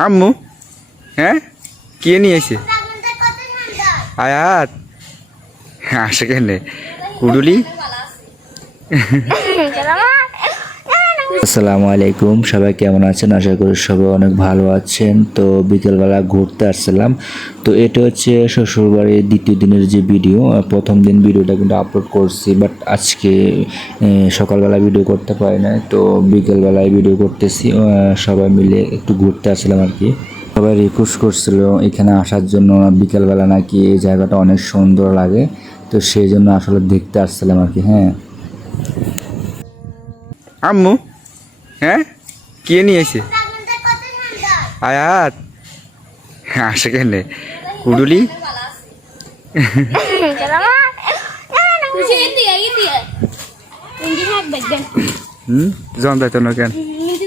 আম্মু? হ্যাঁ? কে নিয়েছে আয়াত। আসে কেন। কুডুলি? আসসালামু আলাইকুম। সবাই কেমন আছেন? আশা করি সবাই অনেক ভালো আছেন। তো বিকেলবেলা ঘুরতে আসছিলাম। তো এটা হচ্ছে শ্বশুরবাড়ির দ্বিতীয় দিনের যে ভিডিও প্রথম দিন ভিডিওটা কিন্তু আপলোড করছি বাট আজকে সকালবেলা ভিডিও করতে পারি না তো বিকেলবেলায় ভিডিও করতেছি সবাই মিলে একটু ঘুরতে আসছিলাম আর কি। সবাই রিকোয়েস্ট করছিল এখানে আসার জন্য বিকেলবেলা নাকি এই জায়গাটা অনেক সুন্দর লাগে। তো সেই জন্য আসলে দেখতে আসছিলাম আর কি হ্যাঁ। আম্মু? হ্যাঁ? কে নিয়েছে আয়াত আসে কেন? কুডুলি হুম? জন তো না কেন ইন্দি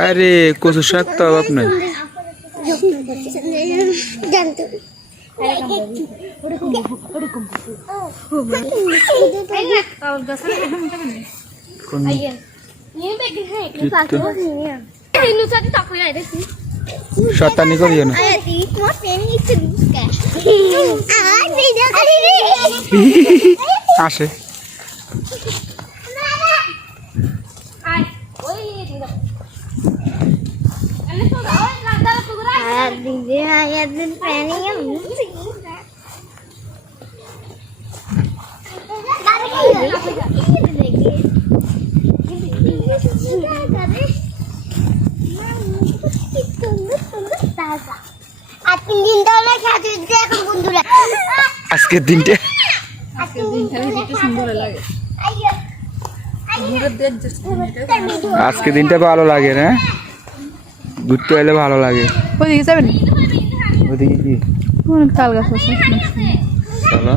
আরে কচু শাক তো কোন শতানি করিও না। আসে। আর তিন দিন ধরে খেতে দিতে এখন বন্ধুরা আজকের দিনটা সুন্দর লাগে। আজকে দিনটা ভালো লাগে না? ঘুরতে এলে ভালো লাগে। ওইদিকে যাবেন? ওদিকে কি অনেক তাল গাছ আছে চলো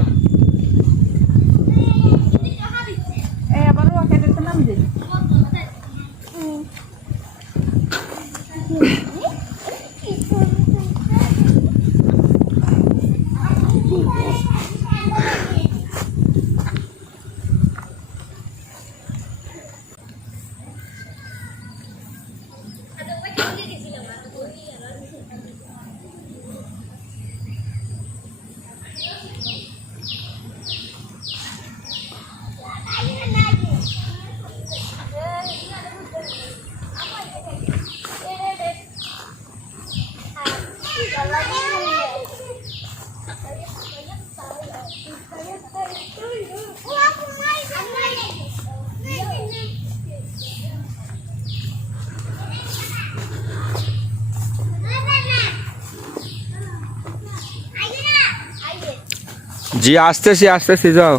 জি আসতেছি আসতেছি যাও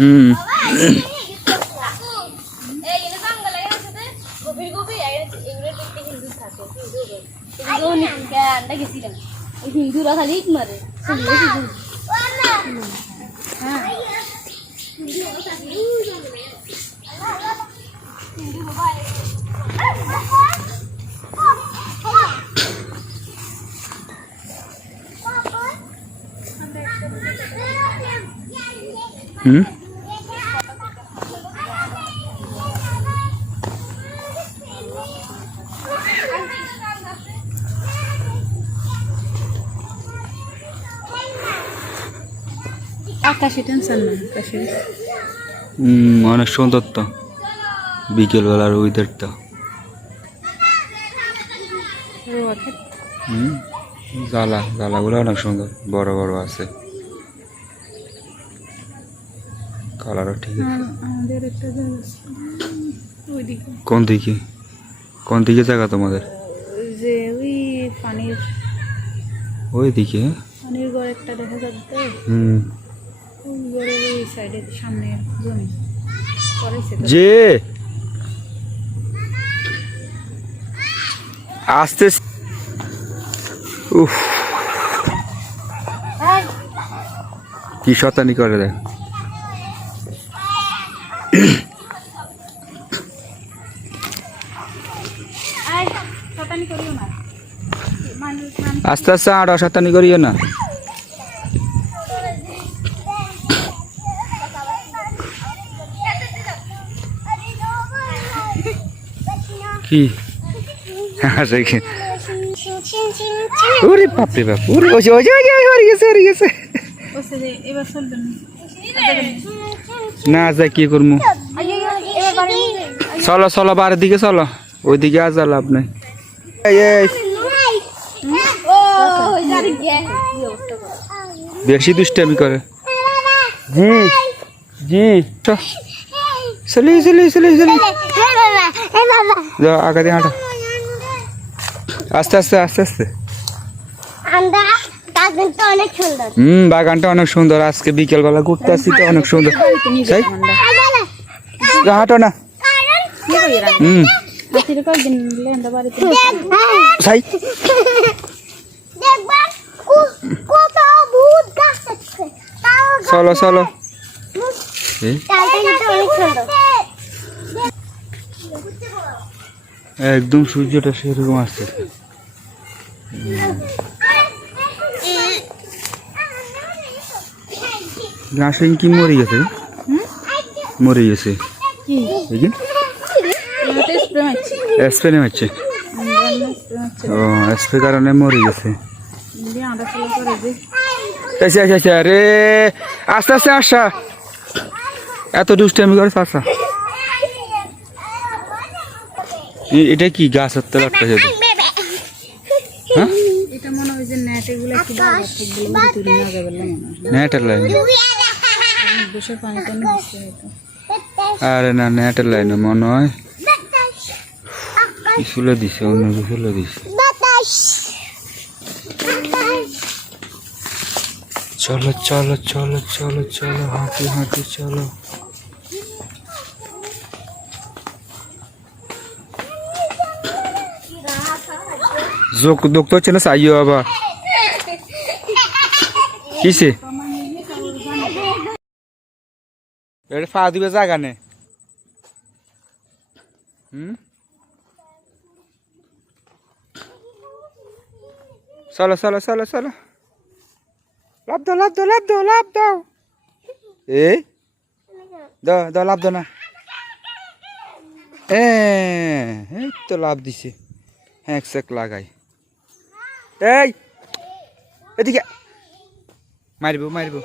হুম। হিন্দুরা খালি মারে হুম? আকাশে টেনশন না আকাশে অনেক সুন্দর তো বিকেলবেলার ওয়েদারটা হুম জ্বালা জ্বালাগুলো অনেক সুন্দর বড় বড় আছে। কালারও ঠিক। আছে। কোন দিকে? কোন দিকে জায়গা তোমাদের? ওই যে ওই পানির ওই দিকে পানির ঘর একটা দেখা যাচ্ছে হুম। যে আস্তে উফ। কি শতানি করে দেখ। আস্তে আস্তে আট শতানি করিও না। কি? ওরে বাপরে বাপ ওরে ওই যে ওই যে ওই গেছে ওরে গেছে। বলছে এবার চলবে না। না যা কি করব চলো চলো বারের দিকে চলো। ওইদিকে আর যা লাভ নাই। এই, এই, বেশি দুষ্টামি করে। জি জি। চ- চলি চলি চলি চলি। যাও আগে দিয়ে হাঁটো। আস্তে আস্তে আস্তে আস্তে। হুম বাগানটা অনেক সুন্দর। আজকে বিকেল বেলা ঘুরতে আসছি তো অনেক সুন্দর। যা, হাঁটো না। হুম। সাই? চলো চলো এই, গাছটা অনেক সুন্দর একদম সূর্যটা সেরকম আসছে গাছেন কি মরে গেছে? মরে গেছে। স্প্রে মারছে। ও স্প্রে কারণে মরে গেছে। আচ্ছা আচ্ছা আচ্ছা রে আস্তে আস্তে আসা। এত দুষ্টামি করে আসা এটা কি গাছ হতে লাগতে হ্যাঁ? এটা যে নেট এগুলো একটু বারবার ঠিকগুলো তুলে না যাবে না নেটের লাইন আরে না নেটের লাইনে মনে হয়। ফুলে দিছে অন্য কিছু ফুলে দিছে? চলো চলো চলো চলো চলো হাঁটি হাঁটি চলো। যোগ দোক হচ্ছে না চাইও আবার কিসে এটা ফা দিবে জাগা নে হুম চলো চলো চলো চলো লাভ দাও লাভ দাও লাভ দাও লাভ দাও এই দাও দাও লাভ দাও না এ এই তো লাভ দিছে হ্যাঁ সেক লাগাই এই, এদিকে। মারিব মারিব।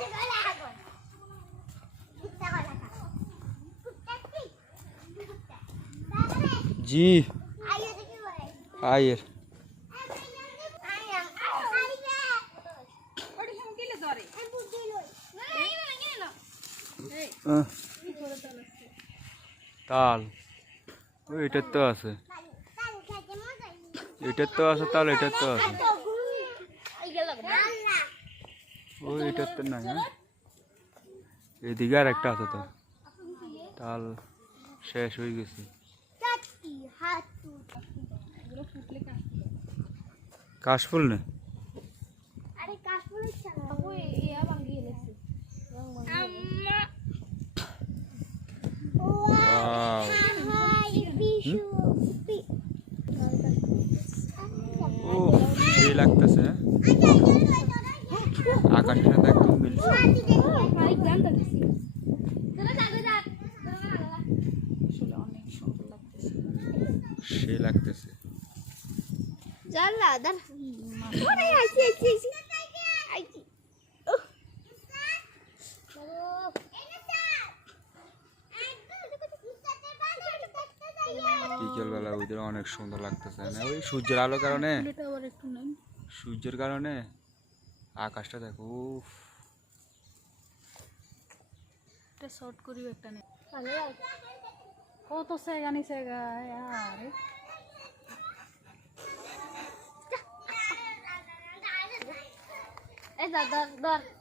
জি। আয়ের। তাল। ওই, এটার তো আছে। এটার তো আছে, তাল, এটার তো আছে। ওই নাই হ্যাঁ? এদিকে আর একটা আছে তো। তাল শেষ হয়ে গেছে। কাশফুল না? আরে কাশফুলের ছানা ওই ইয়া ভাঙিয়ে গেছে Wow. ও সেই লাগতেছে হ্যাঁ? আকাশের সাথে একদম মিলছে আসলে অনেক সুন্দর লাগতেছে সেই লাগতেছে জানলা দাঁড়া ওরে আইছি আইছি আইছি আইছি অনেক সুন্দর লাগতেছে না? ওই সূর্যের আলো কারণে? এটা আবার একটু নাই সূর্যের কারণে? আকাশটা দেখো উফ। এটা শর্ট করিও একটা কত সেগা নি সেগা আরে। إذا ضربت